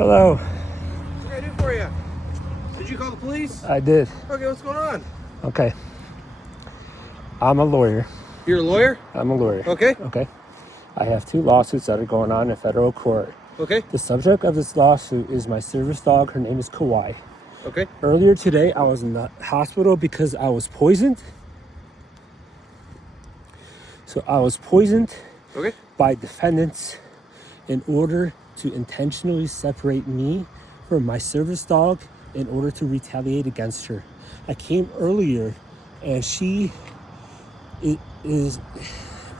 Hello. What can I do for you? Did you call the police? I did. Okay, what's going on? Okay. I'm a lawyer. You're a lawyer? I'm a lawyer. Okay. Okay. I have 2 lawsuits that are going on in federal court. Okay. The subject of this lawsuit is my service dog. Her name is Kauai. Okay. Earlier today, I was in the hospital because I was poisoned. So I was poisoned by defendants in order to intentionally separate me from my service dog in order to retaliate against her. I came earlier and she is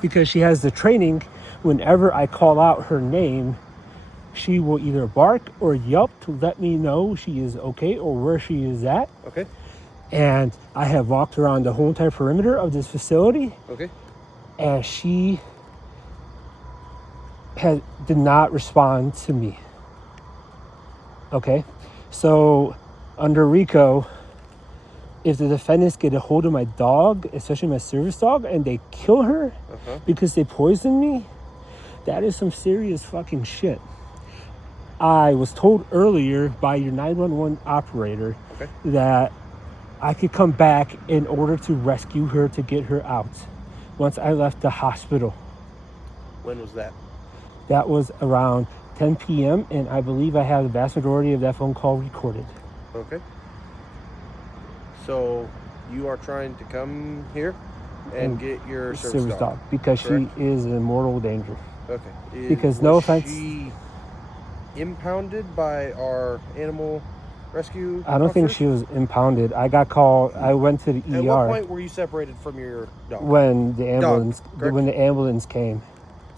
because she has the training, whenever I call out her name, she will either bark or yelp to let me know she is okay or where she is at. Okay. And I have walked around the whole entire perimeter of this facility. Okay. And she did not respond to me. Okay? So under RICO, if the defendants get a hold of my dog, especially my service dog, and they kill her because they poisoned me, that is some serious fucking shit. I was told earlier by your 911 operator that I could come back in order to rescue her, to get her out once I left the hospital. When was that? That was around 10 p.m. and I believe I have the vast majority of that phone call recorded. Okay. So you are trying to come here and get your service dog because correct? She is in mortal danger. Okay. Because no offense, she impounded by our animal rescue I don't think she was impounded. I got called. I went to the ER. At what point were you separated from your dog? When the ambulance came.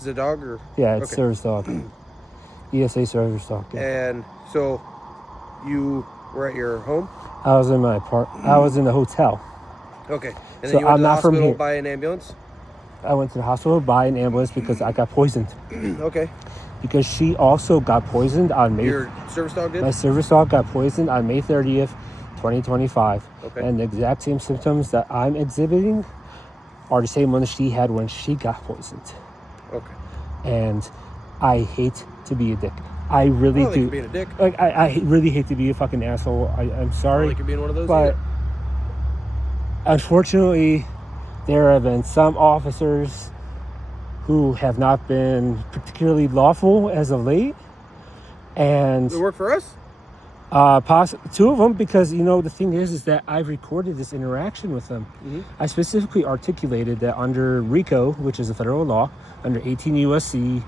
Is it a dog or? Yeah, it's service dog. ESA service dog. Yeah. And so you were at your home? I was in my I was in the hotel. Okay. And then so you went I'm to the not hospital from here. by an ambulance? I went to the hospital by an ambulance because I got poisoned. Okay. Because she also got poisoned on May. Your service dog did? My service dog got poisoned on May 30th, 2025. Okay. And the exact same symptoms that I'm exhibiting are the same ones she had when she got poisoned. Okay. And I hate to be a dick. I really do. Being a dick. Like I really hate to be a fucking asshole. I'm sorry. I don't like you being one of those but either. Unfortunately, there have been some officers who have not been particularly lawful as of late. And they work for us? 2 of them, because the thing is that I've recorded this interaction with them. I specifically articulated that under RICO, which is a federal law, under 18 U.S.C.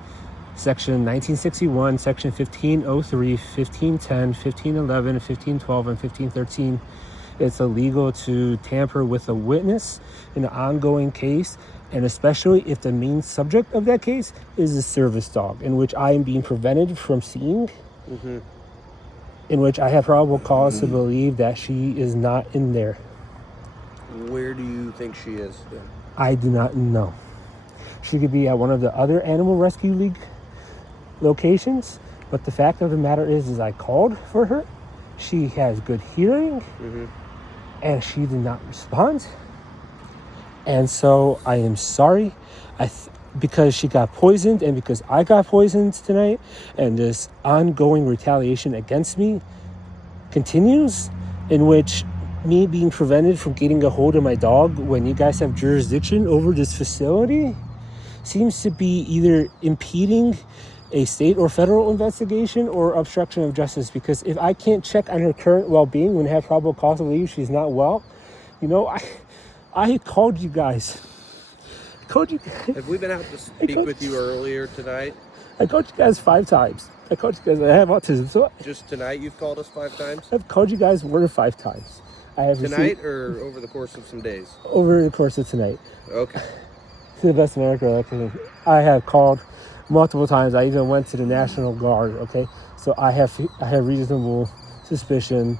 Section 1961, Section 1503, 1510, 1511, 1512, and 1513, it's illegal to tamper with a witness in an ongoing case, and especially if the main subject of that case is a service dog, in which I am being prevented from seeing, in which I have probable cause to believe that she is not in there. Where do you think she is then? I do not know. She could be at one of the other Animal Rescue League locations, but the fact of the matter is I called for her. She has good hearing, and she did not respond. And so I am sorry. Because she got poisoned and because I got poisoned tonight, and this ongoing retaliation against me continues, in which me being prevented from getting a hold of my dog when you guys have jurisdiction over this facility seems to be either impeding a state or federal investigation or obstruction of justice. Because if I can't check on her current well-being when I have probable cause to believe she's not well, I called you guys. Have we been out to speak with you earlier tonight? I called you guys 5 times. I called you guys. I have autism, so just tonight you've called us 5 times? I've called you guys more than 5 times. I have tonight or over the course of some days? Over the course of tonight. Okay. To the best of my recollection, I have called multiple times. I even went to the National Guard. Okay, so I have reasonable suspicion,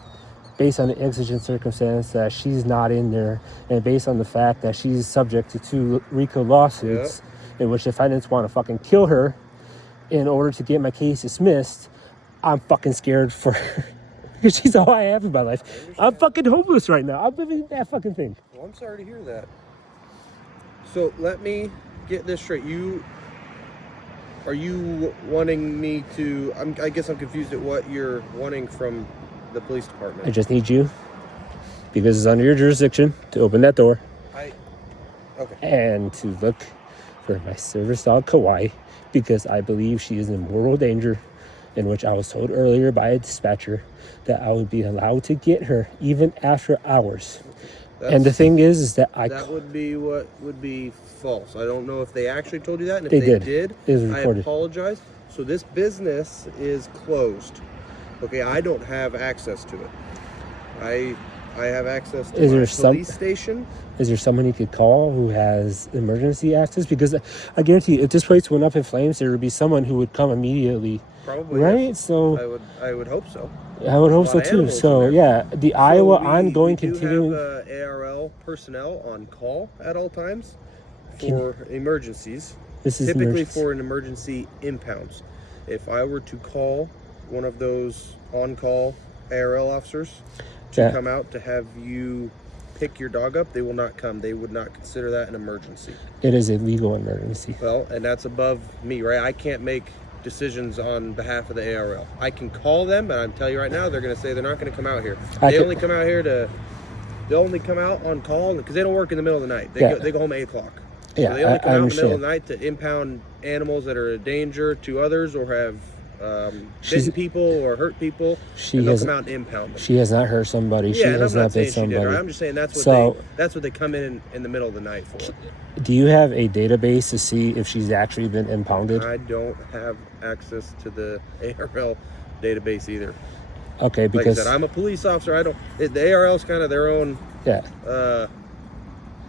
based on the exigent circumstance, that she's not in there, and based on the fact that she's subject to 2 RICO lawsuits in which defendants want to fucking kill her in order to get my case dismissed, I'm fucking scared for her. Because she's all I have in my life. I'm fucking homeless right now. I'm living that fucking thing. Well, I'm sorry to hear that. So let me get this straight. Are you wanting me to? I guess I'm confused at what you're wanting from the police department. I just need you, because it's under your jurisdiction, to open that door. Okay. And to look for my service dog, Kauai, because I believe she is in mortal danger, in which I was told earlier by a dispatcher that I would be allowed to get her even after hours. And the thing is that that would be what would be false. I don't know if they actually told you that, and if they did, it was I recorded. apologize. So this business is closed. Okay, I don't have access to it. I have access to the police station. Is there someone you could call who has emergency access? Because I guarantee you, if this place went up in flames, there would be someone who would come immediately. Probably, right? Yes. So I would hope so. I would hope so too. So yeah, the Iowa ongoing continuing. We have ARL personnel on call at all times for emergencies. This is typically emergency. for an emergency impounds. If I were to call one of those on-call ARL officers to come out to have you pick your dog up, they will not come. They would not consider that an emergency. It is a legal emergency. Well, and that's above me, right? I can't make decisions on behalf of the ARL. I can call them, but I'm telling you right now, they're going to say they're not going to come out here. They only come out on call because they don't work in the middle of the night. They go home at 8 o'clock. Yeah, so they only come out in the middle of the night to impound animals that are a danger to others or have bitten people or hurt people. They'll come out and impound them. She has not hurt somebody. She has not bit somebody. Did, right? I'm just saying that's what they come in the middle of the night for. Do you have a database to see if she's actually been impounded? I don't have access to the ARL database either. Okay, because like I said, I'm a police officer. The ARL is kind of their own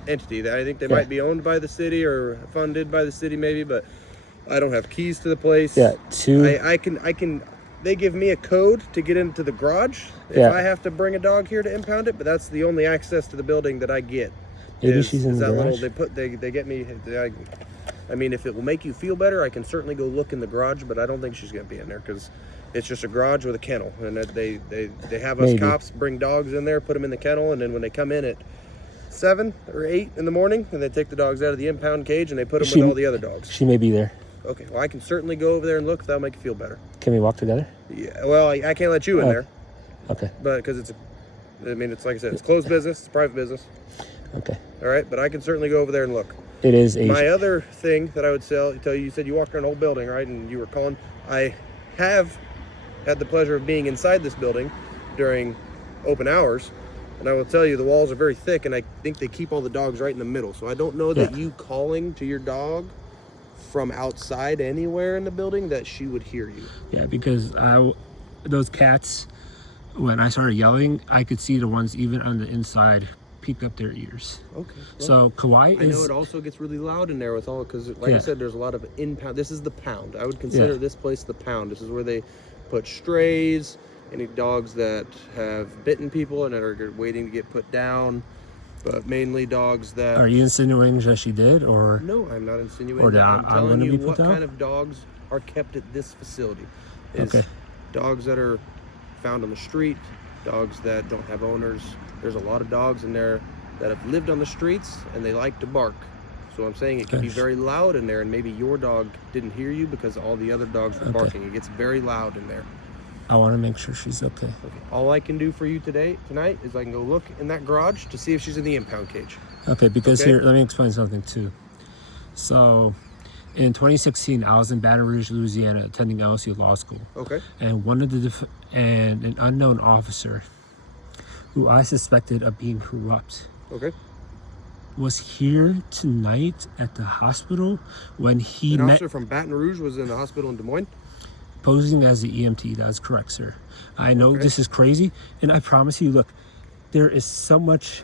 entity. I think they might be owned by the city or funded by the city, maybe, but I don't have keys to the place. Yeah, I can. They give me a code to get into the garage if I have to bring a dog here to impound it, but that's the only access to the building that I get. Maybe she's in the garage. They get me. I mean, if it will make you feel better, I can certainly go look in the garage, but I don't think she's going to be in there because it's just a garage with a kennel, and they have us cops bring dogs in there, put them in the kennel, and then when they come in at 7 or 8 in the morning, and they take the dogs out of the impound cage and they put them with all the other dogs. She may be there. Okay, well, I can certainly go over there and look if that'll make you feel better. Can we walk together? Yeah, well, I can't let you in there. Okay. But because it's like I said, it's closed business, it's private business. Okay. All right, but I can certainly go over there and look. It is my other thing that I would tell you. You said you walked around a whole building, right? And you were calling. I have had the pleasure of being inside this building during open hours, and I will tell you the walls are very thick, and I think they keep all the dogs right in the middle. So I don't know that you calling to your dog from outside anywhere in the building that she would hear you. Yeah, because those cats, when I started yelling, I could see the ones even on the inside peek up their ears. Okay. Well, so Kauai is... I know it also gets really loud in there with all, because like I said, there's a lot of impound. This is the pound. I would consider this place the pound. This is where they put strays, any dogs that have bitten people and that are waiting to get put down, but mainly dogs that... Are you insinuating that she did, or... No, I'm not insinuating that. I'm telling you what kind of dogs are kept at this facility. Dogs that are found on the street, dogs that don't have owners. There's a lot of dogs in there that have lived on the streets and they like to bark. So I'm saying it can be very loud in there, and maybe your dog didn't hear you because all the other dogs were barking. It gets very loud in there. I want to make sure she's okay. All I can do for you tonight is I can go look in that garage to see if she's in the impound cage. Okay, because here, let me explain something too. So in 2016, I was in Baton Rouge, Louisiana, attending LSU Law School. Okay. And an unknown officer who I suspected of being corrupt. Okay. Was here tonight at the hospital when he met... An officer from Baton Rouge was in the hospital in Des Moines? Posing as the EMT. That's correct, sir. I know this is crazy, and I promise you, look, there is so much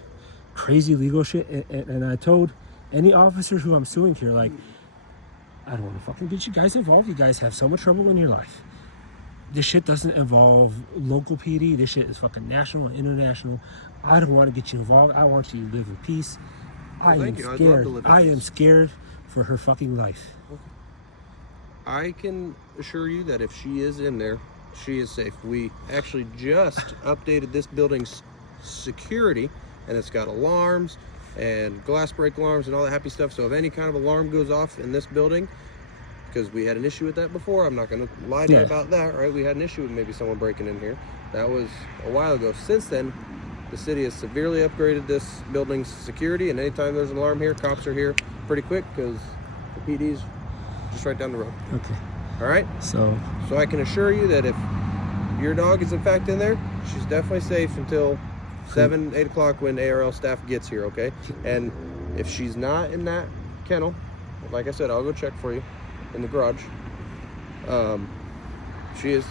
crazy legal shit, and I told any officer who I'm suing here, like, I don't want to fucking get you guys involved. You guys have so much trouble in your life. This shit doesn't involve local PD. This shit is fucking national and international. I don't want to get you involved. I want you to live in peace. I am scared. I am scared for her fucking life. Okay. I can assure you that if she is in there, she is safe. We actually just updated this building's security, and it's got alarms and glass break alarms and all that happy stuff. So if any kind of alarm goes off in this building, because we had an issue with that before. I'm not going to lie to you about that, right? We had an issue with maybe someone breaking in here. That was a while ago. Since then, the city has severely upgraded this building's security, and anytime there's an alarm here, cops are here pretty quick because the PD's just right down the road. Okay. All right? So I can assure you that if your dog is in fact in there, she's definitely safe until 7, 8 o'clock when ARL staff gets here, okay? And if she's not in that kennel, like I said, I'll go check for you in the garage. She is.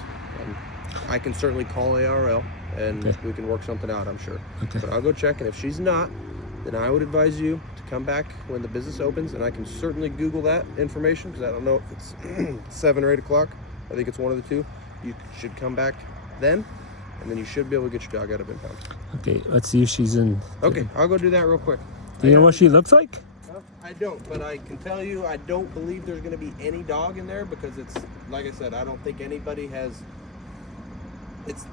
I can certainly call ARL and we can work something out, I'm sure. Okay. But I'll go check, and if she's not, then I would advise you to come back when the business opens, and I can certainly Google that information because I don't know if it's 7 or 8 o'clock. I think it's one of the two. You should come back then, and then you should be able to get your dog out of impound. Okay, let's see if she's in. Okay, I'll go do that real quick. Do you know what she looks like? I don't, but I can tell you I don't believe there's going to be any dog in there because it's, like I said, I don't think anybody has. It's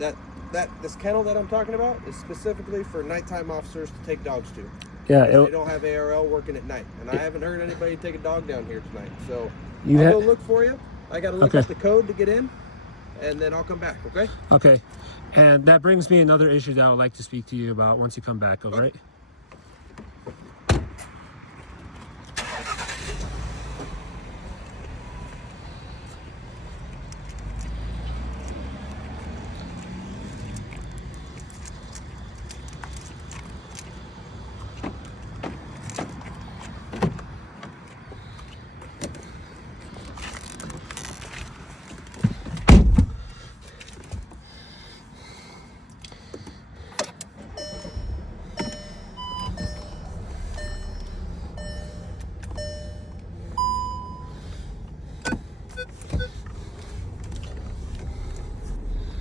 this kennel that I'm talking about is specifically for nighttime officers to take dogs to. Yeah, they don't have ARL working at night, and I haven't heard anybody take a dog down here tonight. So I'll go look for you. I got to look up the code to get in, and then I'll come back. Okay. Okay, and that brings me another issue that I would like to speak to you about once you come back. All right.